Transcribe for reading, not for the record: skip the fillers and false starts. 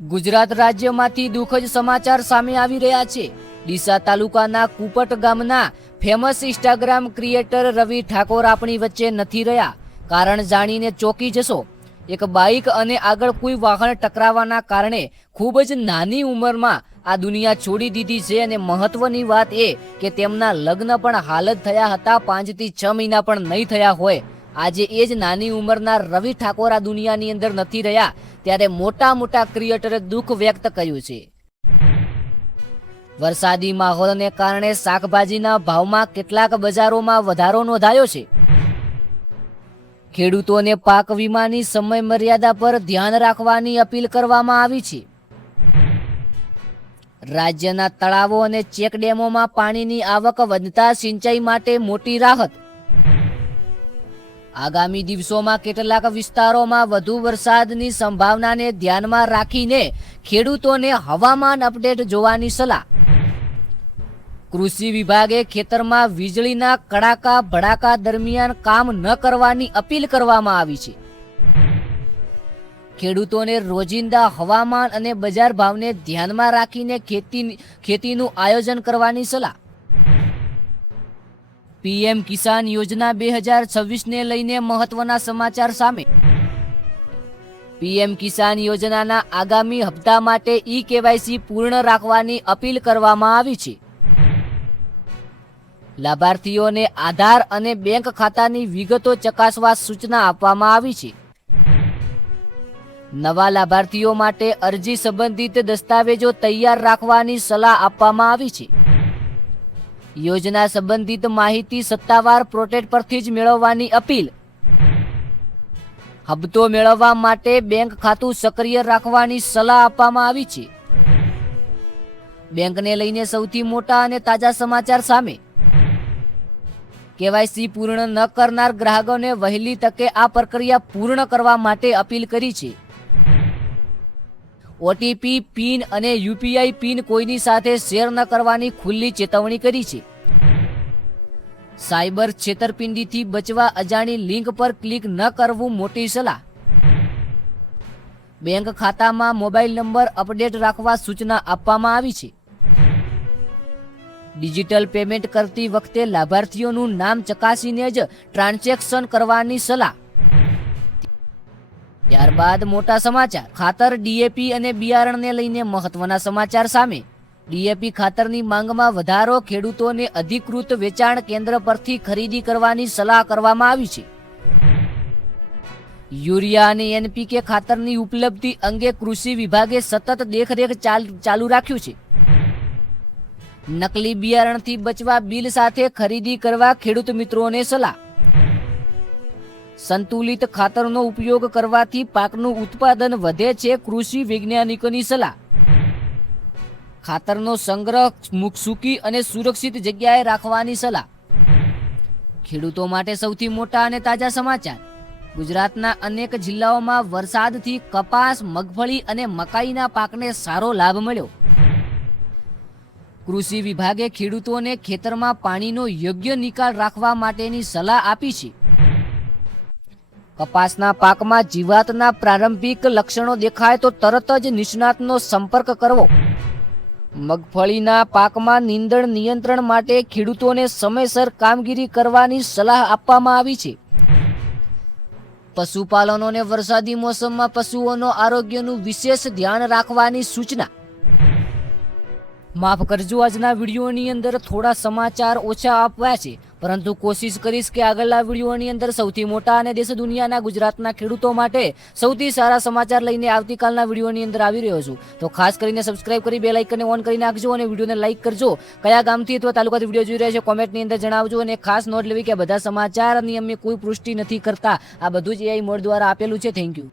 ગુજરાત રાજ્યમાંથી દુઃખદ સમાચાર સામે આવી રહ્યા છે। ડીસા તાલુકાના કુપટ ગામના ફેમસ ઇન્સ્ટાગ્રામ ક્રિએટર રવિ ઠાકોર આપણી વચ્ચે નથી રહ્યા। કારણ જાણીને ચોંકી જશો। એક બાઇક અને આગળ કોઈ વાહન ટકરાવાના કારણે ખૂબ જ નાની ઉંમરમાં આ દુનિયા છોડી દીધી છે। અને મહત્વની વાત એ કે તેમના લગ્ન પણ હાલ જ થયા હતા, 5 થી 6 મહિના પણ નહીં થયા હોય। આજે એ જ નાની ઉંમરના રવિ ઠાકોર આ દુનિયાની અંદર નથી રહ્યા, ત્યારે મોટા ક્રિએટરે દુઃખ વ્યક્ત કર્યું છે। વરસાદી માહોલને કારણે શાકભાજીના ભાવમાં કેટલાક બજારોમાં વધારો નોંધાયો છે। ખેડૂતોને પાક વીમાની સમય મર્યાદા પર ધ્યાન રાખવાની અપીલ કરવામાં આવી છે। રાજ્યના તળાવો અને ચેકડેમોમાં પાણીની આવક વધતા સિંચાઈ માટે મોટી રાહત। આગામી દિવસોમાં કેટલાક વિસ્તારોમાં વધુ વરસાદની સંભાવનાને ધ્યાનમાં રાખીને ખેડૂતોને હવામાન અપડેટ જોવાની સલાહ। કૃષિ વિભાગે ખેતરમાં વીજળીના કડાકા ભડાકા દરમિયાન કામ ન કરવાની અપીલ કરવામાં આવી છે। ખેડૂતોને રોજિંદા હવામાન અને બજાર ભાવને ધ્યાનમાં રાખીને ખેતીનું આયોજન કરવાની સલાહ। પીએમ કિસાન યોજના 2026ને લઈને મહત્વના સમાચાર સામે। પીએમ કિસાન યોજનાના આગામી હપ્તા માટે ઈ-કેવાયસી પૂર્ણ રાખવાની અપીલ કરવામાં આવી છે। લાભાર્થીઓને આધાર અને બેંક ખાતાની વિગતો ચકાસવા સૂચના આપવામાં આવી છે। નવા લાભાર્થીઓ માટે અરજી સંબંધિત દસ્તાવેજો તૈયાર રાખવાની સલાહ આપવામાં આવી છે। યોજના સંબંધિત માહિતી સત્તાવાર પોર્ટલ પરથી જ મેળવવાની અપીલ। હપ્તો મેળવવા માટે બેંક ખાતું સક્રિય રાખવાની સલાહ આપવામાં આવી છે। બેંકને લઈને સૌથી મોટા અને તાજા સમાચાર સામે। કેવાયસી પૂર્ણ ન કરનાર ગ્રાહકોને વહેલી તકે આ પ્રક્રિયા પૂર્ણ કરવા માટે અપીલ કરી છે। ઓટીપી પિન અને યુપીઆઈ પિન કોઈની સાથે શેર ન કરવાની ખુલ્લી ચેતવણી કરી છે। સાયબર છેતરપિંડીથી બચવા અજાણી લિંક પર ક્લિક ન કરવું મોટી સલાહ। બેંક ખાતામાં મોબાઈલ નંબર અપડેટ રાખવા સૂચના આપવામાં આવી છે। ડિજિટલ પેમેન્ટ કરતી વખતે લાભાર્થીઓનું નામ ચકાસીને જ ટ્રાન્ઝેક્શન કરવાની સલાહ। ત્યારબાદ મોટા સમાચાર। ખાતર ડીએપી અને બિયારણને લઈને મહત્વના સમાચાર સામે। ડીએપી ખાતરની માંગમાં વધારો, ખેડૂતોને અધિકૃત વેચાણ કેન્દ્ર પરથી ખરીદી કરવાની સલાહ કરવામાં આવી છે। યુરિયા અને એનપીકે ખાતરની ઉપલબ્ધિ અંગે કૃષિ વિભાગે સતત દેખરેખ ચાલુ રાખ્યું છે। નકલી બિયારણથી બચવા બિલ સાથે ખરીદી કરવા ખેડૂત મિત્રોને સલાહ। સંતુલિત ખાતરનો ઉપયોગ કરવાથી પાકનું ઉત્પાદન વધે છે, કૃષિ વૈજ્ઞાનિકોની સલાહ। ખાતરનો સંગ્રહ સૂકી અને સુરક્ષિત જગ્યાએ રાખવાની સલાહ। ખેડૂતો માટે સૌથી મોટા અને તાજા સમાચાર। ગુજરાતના અનેક જિલ્લાઓમાં વરસાદથી કપાસ, મગફળી અને મકાઈના પાકને સારો લાભ મળ્યો। કૃષિ વિભાગે ખેડૂતોને ખેતરમાં પાણીનો યોગ્ય નિકાલ રાખવા માટેની સલાહ આપી છે। કપાસના પાકમાં જીવાતના પ્રારંભિક લક્ષણો દેખાય તો તરત જ નિષ્ણાતનો સંપર્ક કરવો। મગફળીના પાકમાં નીંદણ નિયંત્રણ માટે ખેડૂતોને સમયસર કામગીરી કરવાની સલાહ આપવામાં આવી છે। પશુપાલકોને વરસાદી મોસમમાં પશુઓનો આરોગ્યનું વિશેષ ધ્યાન રાખવાની સૂચના। માફ કરજો, આજના વિડીયોની અંદર થોડા સમાચાર ઓછા આપ્યા છે, પરંતુ કોશિશ કરીશ કે આગળના વિડીયોની અંદર સૌથી મોટા અને દેશ દુનિયાના ગુજરાતના ખેડૂતો માટે સૌથી સારા સમાચાર લઈને આવતીકાલના વિડીયોની અંદર આવી રહ્યો છું। તો ખાસ કરીને સબસ્ક્રાઇબ કરી બેલ આઇકનને ઓન કરી નાખજો અને વિડીયોને લાઇક કરજો। કયા ગામથી અથવા તાલુકાથી વિડીયો જોઈ રહ્યા છે કોમેન્ટની અંદર જણાવજો। અને ખાસ નોંધ લેવી કે બધા સમાચારની અમે કોઈ પુષ્ટિ નથી કરતા, આ બધું જ એઆઈ મોડ દ્વારા આપેલું છે। Thank you.